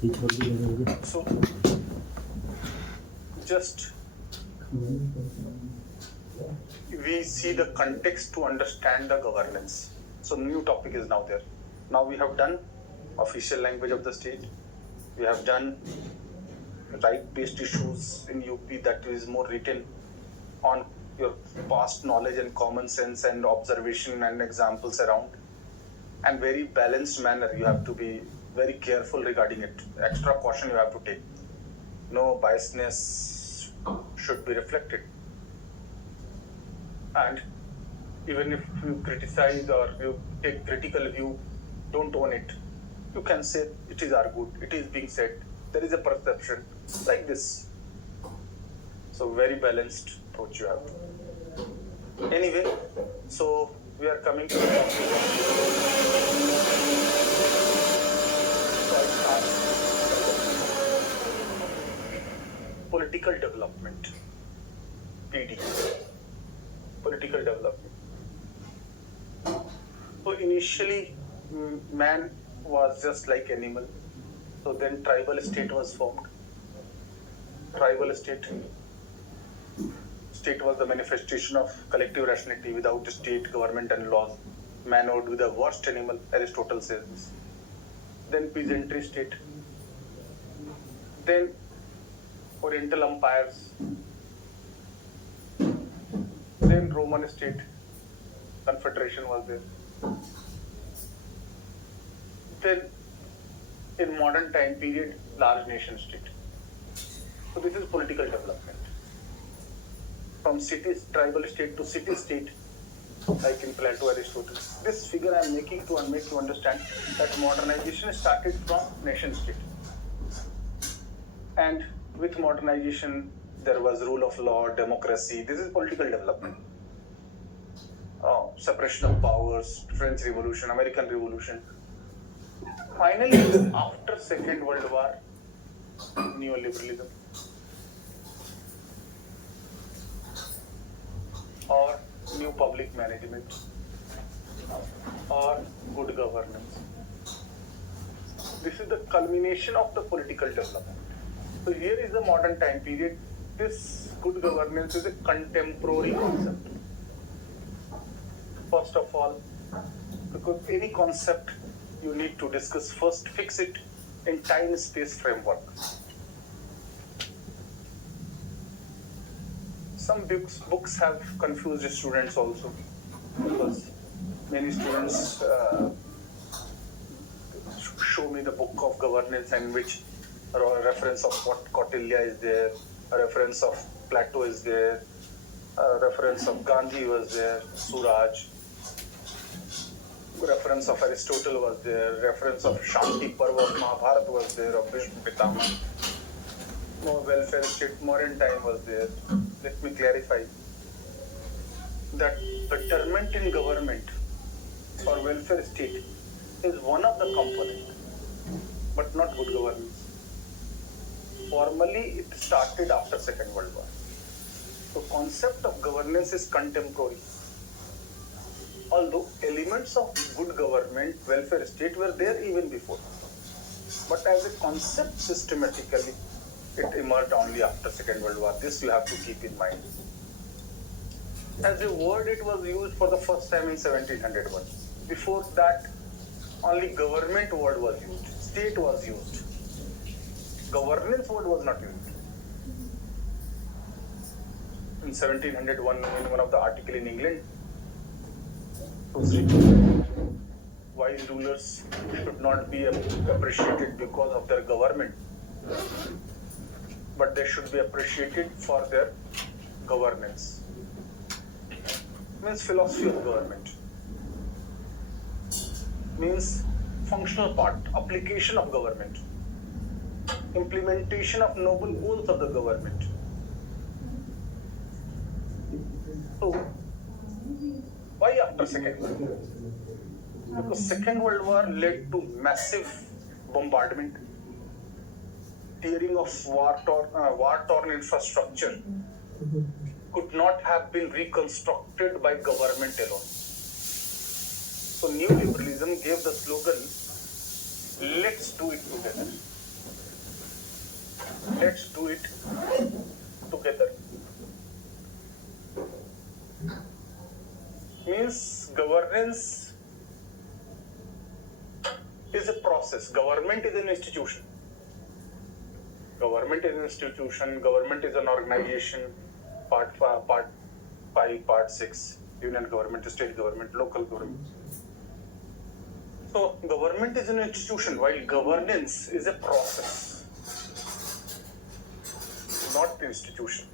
So, just we see the context to understand the governance. So, new topic is now there. Now we have done official language of the state. We have done right-based issues in UP that is more written on your past knowledge and common sense and observation and examples around. And very balanced manner, you have to be very careful regarding it. Extra caution you have to take. No biasness should be reflected. And even if you criticize or you take critical view, don't own it. You can say it is argued, it is being said, there is a perception like this. So very balanced approach you have. Anyway, so we are coming to the topic political development. PD. Political development. So initially, man was just like animal. So then tribal state was formed. Tribal state was the manifestation of collective rationality without state, government and laws. Man would be the worst animal, Aristotle says this. Then peasantry state. Then Oriental empires. Then Roman state. Confederation was there. Then in modern time period, large nation state. So this is political development. From city, tribal state to city state, like in Plato, Aristotle. This figure I am making to make you understand that modernization started from nation state. And with modernization, there was rule of law, democracy. This is political development. Separation of powers, French Revolution, American Revolution. Finally, after Second World War, neoliberalism or new public management or good governance. This is the culmination of the political development. So here is the modern time period. This good governance is a contemporary concept. First of all, because any concept you need to discuss first, fix it in time-space framework. Some books have confused students also, because many students show me the book of governance in which a reference of what Kautilya is there, a reference of Plato is there, a reference of Gandhi was there, Suraj, reference of Aristotle was there, reference of Shanti Parva of Mahabharata was there, of Bhishma Pitama. More welfare state, modern time was there. Let me clarify that betterment in government or welfare state is one of the components, but not good governance. Formally, it started after Second World War. So concept of governance is contemporary. Although elements of good government, welfare state were there even before. But as a concept systematically, it emerged only after Second World War. This you have to keep in mind. As a word, it was used for the first time in 1701. Before that, only government word was used. State was used. Governance word was not used. In 1701, in one of the article in England, wise rulers should not be appreciated because of their government, but they should be appreciated for their governance. Means philosophy of government. Means functional part, application of government, implementation of noble goals of the government. So, why after Second World War? Because Second World War led to massive bombardment, tearing of war-torn infrastructure could not have been reconstructed by government alone. So neoliberalism gave the slogan, let's do it together. Let's do it together. Means governance is a process. Government is an institution. Government is an institution. Government is an organization. Part 5, Part 6. Union government, state government, local government. So government is an institution, while governance is a process, not the institution.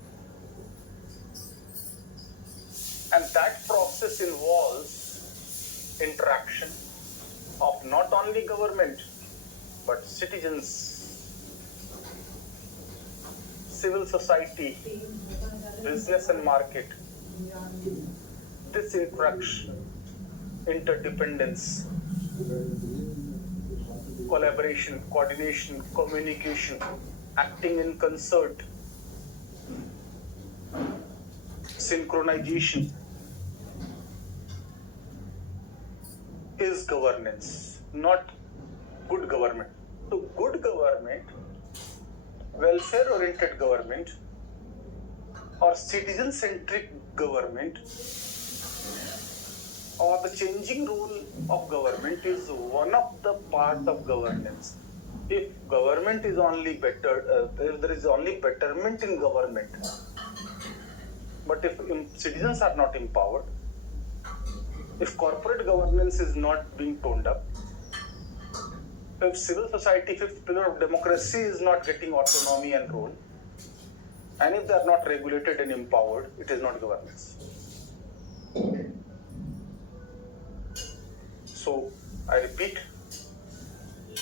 And that process involves interaction of not only government, but citizens, civil society, business and market. This interaction, interdependence, collaboration, coordination, communication, acting in concert, synchronization is governance, not good government. So good government, welfare-oriented government, or citizen-centric government, or the changing role of government is one of the part of governance. If government is only better, if there is only betterment in government, but if citizens are not empowered, if corporate governance is not being toned up, if civil society, fifth pillar of democracy is not getting autonomy and role, and if they are not regulated and empowered, it is not governance. So I repeat,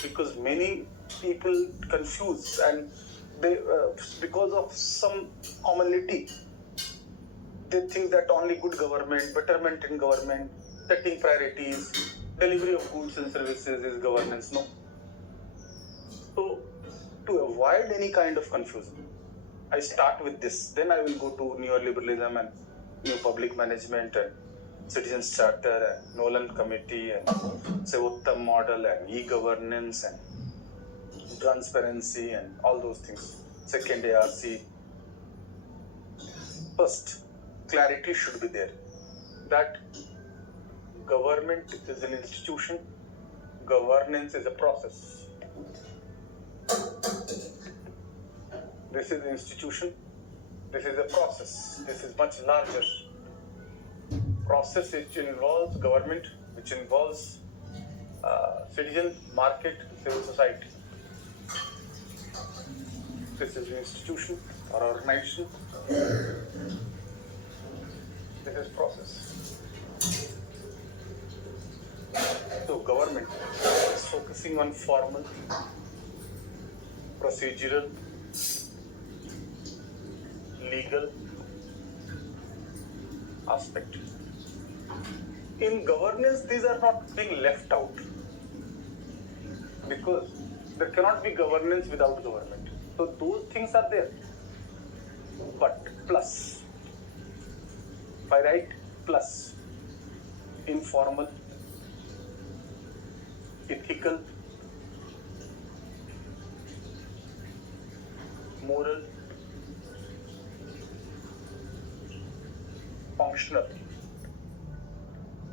because many people confuse and they, because of some commonality, they think that only good government, betterment in government, setting priorities, delivery of goods and services is governance. No. So to avoid any kind of confusion, I start with this. Then I will go to neoliberalism and new public management and Citizens Charter and Nolan Committee and say Uttam model and e-governance and transparency and all those things. Second ARC. First, clarity should be there that government is an institution, governance is a process. This is an institution, this is a process, this is much larger. Process which involves government, which involves citizen, market, civil society. This is an institution or organization. This is process. So government is focusing on formal, procedural, legal aspect. In governance, these are not being left out because there cannot be governance without government. So those things are there. But plus, by right, plus, informal, ethical, moral, functional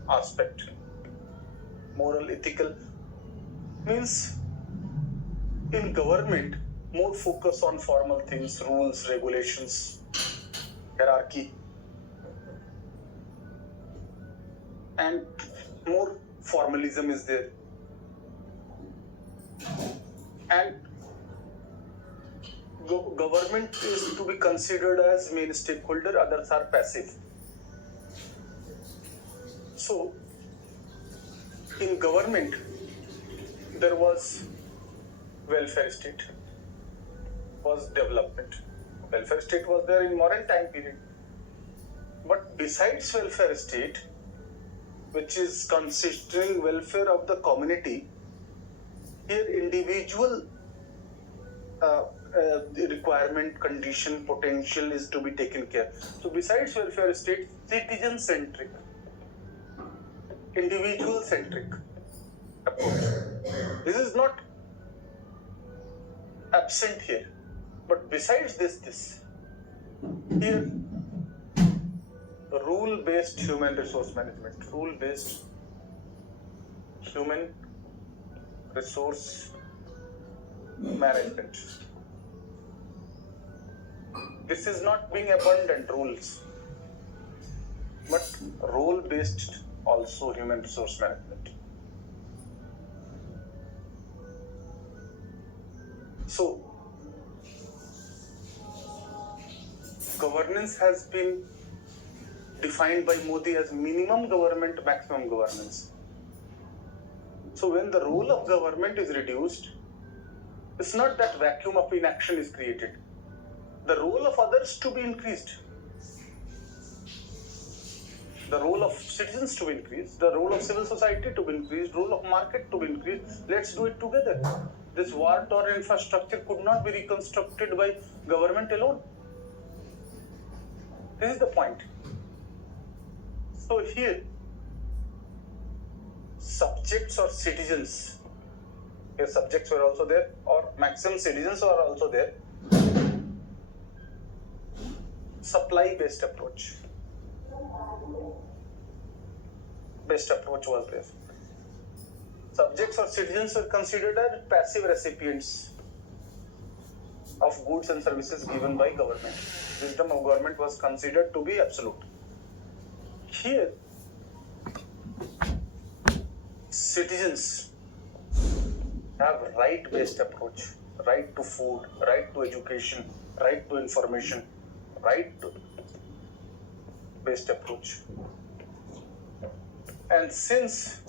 aspect. Moral, ethical means in government more focus on formal things, rules, regulations, hierarchy, and more formalism is there. And government is to be considered as main stakeholder, others are passive. So, in government, there was welfare state, was development. Welfare state was there in modern time period. But besides welfare state, which is considering welfare of the community, here individual the requirement, condition, potential is to be taken care. So besides welfare state, citizen-centric, individual-centric approach. This is not absent here. But besides this, here, rule-based human resource management, rule-based human resource management. This is not being abundant rules, but role-based also human resource management. So, governance has been defined by Modi as minimum government, maximum governance. So when the role of government is reduced, it's not that vacuum of inaction is created. The role of others to be increased. The role of citizens to be increased, the role of civil society to be increased, role of market to be increased. Let's do it together. This war-torn infrastructure could not be reconstructed by government alone. This is the point. So here, subjects or citizens, here subjects were also there, or maximum citizens are also there. Supply-based approach. Best approach was there. Subjects or citizens were considered as passive recipients of goods and services given by government. Wisdom of government was considered to be absolute. Here, citizens have right-based approach, right to food, right to education, right to information, right to based approach. And since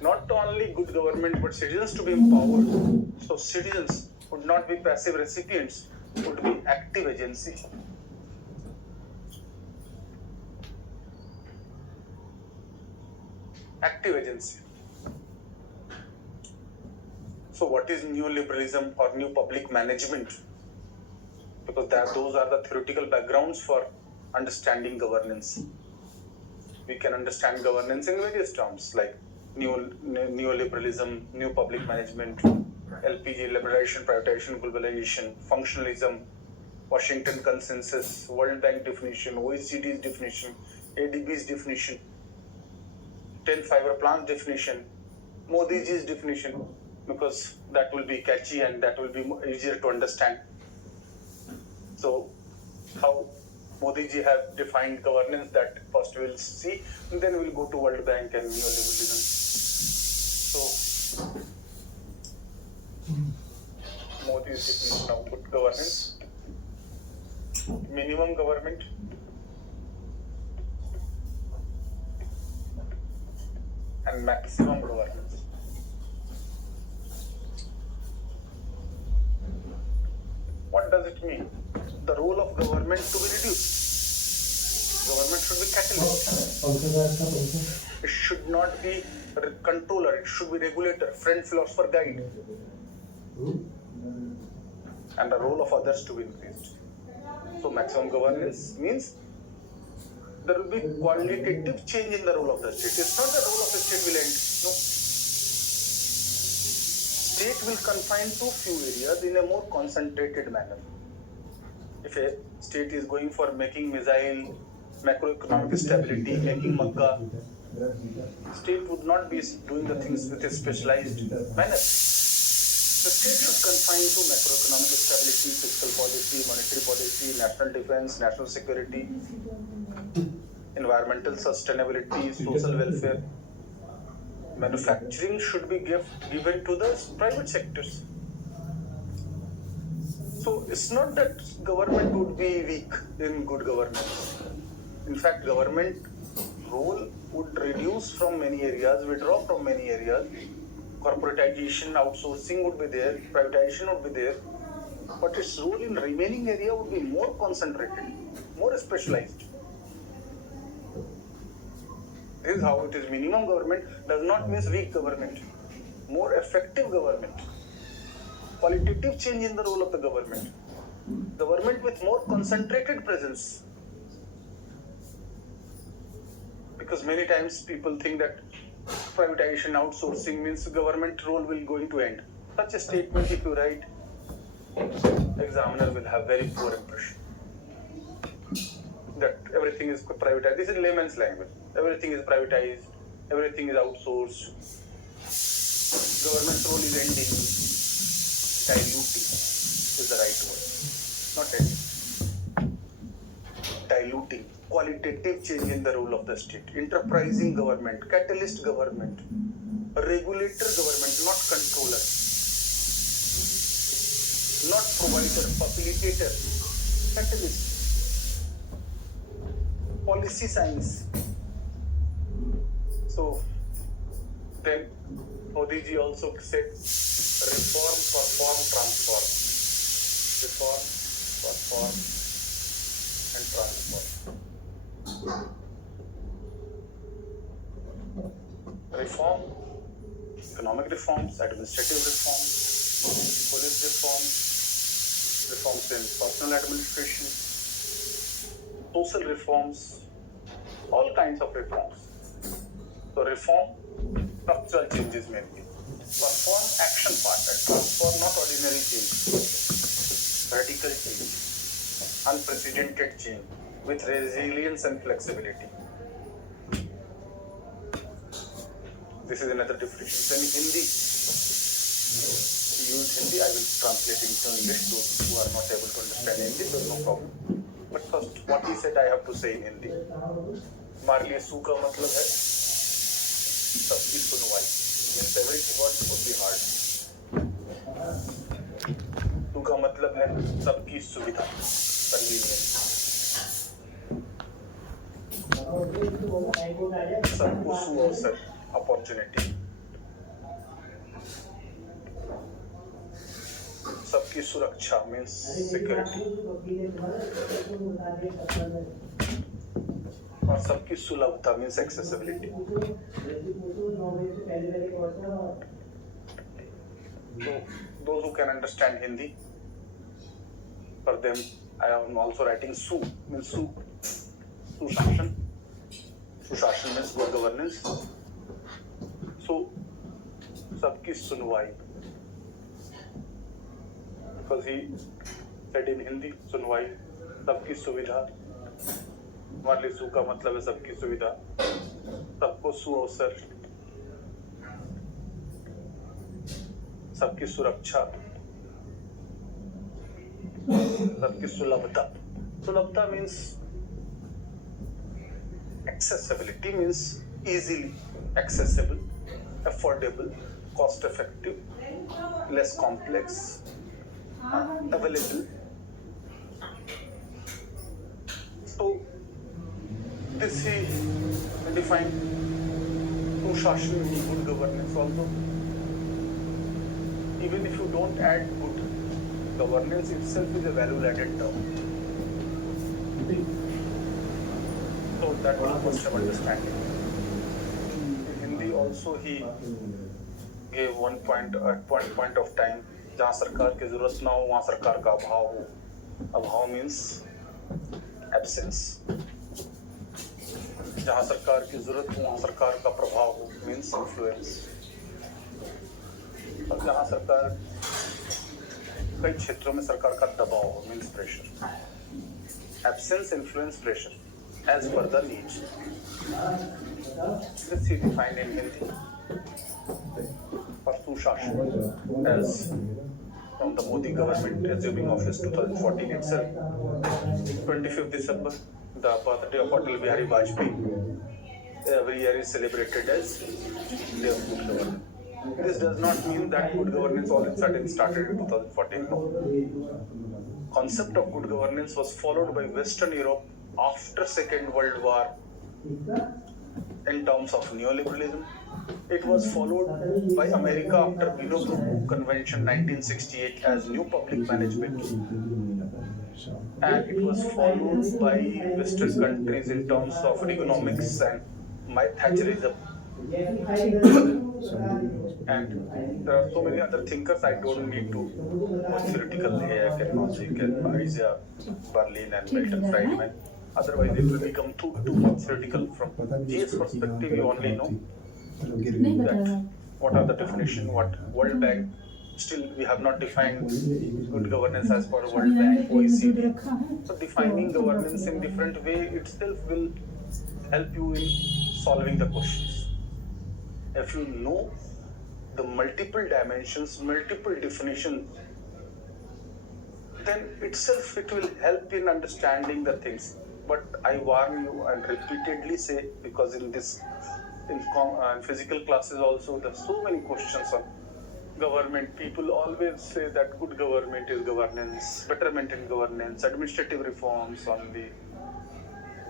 not only good government but citizens to be empowered, so citizens would not be passive recipients, would be active agency. Active agency. So what is neoliberalism or new public management? Because those are the theoretical backgrounds for understanding governance. We can understand governance in various terms like neoliberalism, new public management, LPG, liberalization, privatization, globalization, functionalism, Washington consensus, World Bank definition, OECD's definition, ADB's definition, 10 fiber plant definition, Modi ji's definition, because that will be catchy and that will be easier to understand. So, how Modi ji have defined governance, that first we will see, and then we will go to World Bank and neoliberalism. So, Modi's definition of good governance, minimum government, and maximum governance. What does it mean? The role of government to be reduced. Government should be catalyst. It should not be controller, it should be regulator, friend, philosopher, guide. And the role of others to be increased. So maximum governance means there will be qualitative change in the role of the state. It's not the role of the state will end. No. State will confine to few areas in a more concentrated manner. If a state is going for making missile, macroeconomic stability, making Magga, state would not be doing the things with a specialized manner. The state should confine to macroeconomic stability, fiscal policy, monetary policy, national defense, national security, environmental sustainability, social welfare. Manufacturing should be given to the private sectors. So it's not that government would be weak in good governance. In fact, government role would reduce from many areas, withdraw from many areas. Corporatization, outsourcing would be there, privatization would be there. But its role in remaining area would be more concentrated, more specialized. This is how it is. Minimum government does not mean weak government. More effective government. Qualitative change in the role of the government. Government with more concentrated presence. Because many times people think that privatization, outsourcing means government role will going to end. Such a statement if you write, examiner will have very poor impression that everything is privatized. This is layman's language. Everything is privatized, everything is outsourced. Government's role is ending, diluting is the right word, not ending. Diluting, qualitative change in the role of the state, enterprising government, catalyst government, regulator government, not controller, not provider, facilitator, catalyst, policy science. So then Modi ji also said reform, perform, transform. Reform, perform and transform. Reform, economic reforms, administrative reforms, police reforms, reforms in personal administration, social reforms, all kinds of reforms. So reform, structural changes mainly. Perform, action part, and transform, not ordinary change. Radical change, unprecedented change with resilience and flexibility. This is another definition. Then Hindi, we use Hindi. I will translate into English. Those who are not able to understand Hindi, there is no problem. But first, what he said, I have to say in Hindi. हमारे लिए सू का मतलब है सबकी सुनवाई. Means every word would be hard. सू का मतलब है सबकी सुविधा, convenience. सबको सु अवसर, opportunity. सबकी सुरक्षा means security. और सबकी सुलभता means accessibility. So those who can understand Hindi, for them I am also writing Su means Sushashan. Sushashan means good governance. So सबकी सुनवाई, because he said in Hindi सुनवाई, सबकी सुविधा. हमारे लिए सू का मतलब है सबकी सुविधा, सबको सु अवसर, सबकी सुरक्षा, सबकी सुलभता. सुलभता means accessibility, means easily accessible, affordable, cost effective, less complex, available. So this he defined Sushashan means good governance also. Even if you don't add good, governance itself is a value-added term. So that will must have understanding. In Hindi also he gave one point at one point of time, जहाँ सरकार की जरूरत ना हो वहाँ सरकार का अभाव हो. अभाव means absence. जहाँ सरकार की जरूरत हो वहाँ सरकार का प्रभाव हो means influence. और जहाँ सरकार कई क्षेत्रों में सरकार का दबाव हो means pressure. Absence, influence, pressure as per the need. This he defined in Hindi for Sushashan as from the Modi government assuming office 2014 itself. 25th December, the birthday of Atal Bihari Vajpayee, every year is celebrated as Day of Good Governance. This does not mean that good governance all of a sudden started in 2014. No. Concept of good governance was followed by Western Europe after Second World War in terms of neoliberalism. It was followed by America after Binocq Convention 1968 as new public management. And it was followed by Western countries in terms of economics and Thatcherism. And there are so many other thinkers, I don't need to go theoretical here, Nozick and Marisa, Berlin and Milton Friedman. Otherwise, it will become too much theoretical. From GS perspective, you only know that what are the definition, what World Bank Still, we have not defined good governance as per World Bank, OECD. So defining governance in different way itself will help you in solving the questions. If you know the multiple dimensions, multiple definitions, then itself it will help in understanding the things. But I warn you and repeatedly say, because in physical classes also, there's so many questions on government. People always say that good government is governance, betterment in governance, administrative reforms only.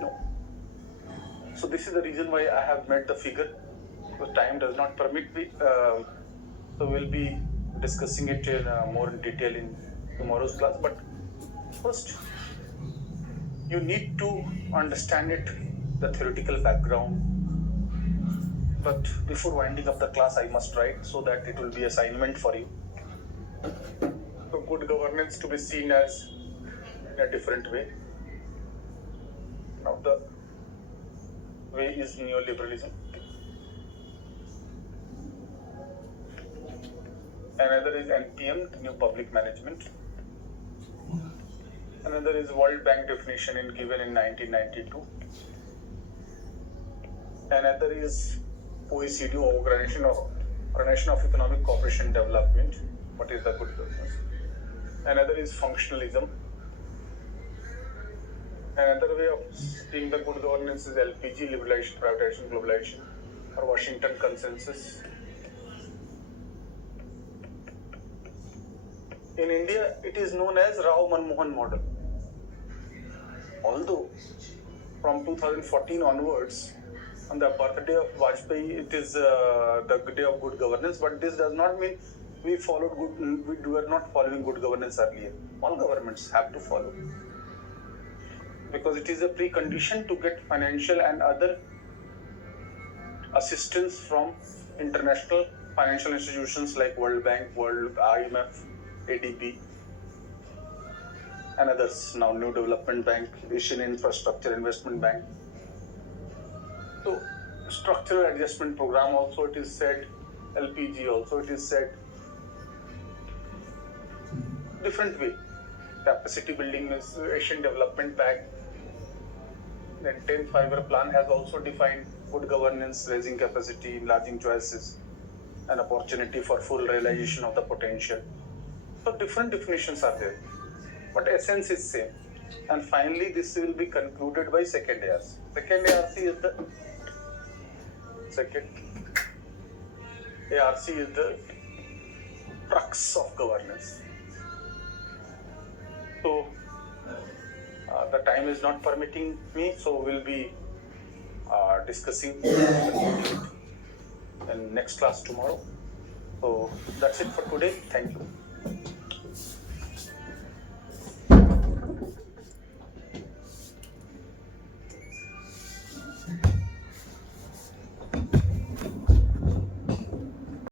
No. So this is the reason why I have made the figure. The time does not permit me. So we'll be discussing it in more in detail in tomorrow's class. But first, you need to understand it, the theoretical background. But before winding up the class, I must write so that it will be assignment for you. So good governance to be seen as in a different way. Now the way is neoliberalism. Another is NPM, New Public Management. Another is World Bank definition given in 1992. Another is OECD, Organization of Economic Cooperation and Development. What is the good governance? Another is functionalism. Another way of seeing the good governance is LPG, liberalization, privatization, globalization, or Washington Consensus. In India, it is known as Rao Manmohan model. Although from 2014 onwards, on the birthday of Vajpayee, it is the day of good governance, but this does not mean we were not following good governance earlier. All governments have to follow, because it is a precondition to get financial and other assistance from international financial institutions like World Bank, World IMF, ADB, and others. Now New Development Bank, Asian Infrastructure Investment Bank. So structural adjustment program also it is said, LPG also it is said. Different way. Capacity building is Asian Development Bank. Then 10th five-year plan has also defined good governance, raising capacity, enlarging choices, and opportunity for full realization of the potential. So different definitions are there, but essence is same. And finally, this will be concluded by second ARC. Second ARC is the crux of governance. So the time is not permitting me, so we'll be discussing in next class tomorrow. So that's it for today. Thank you.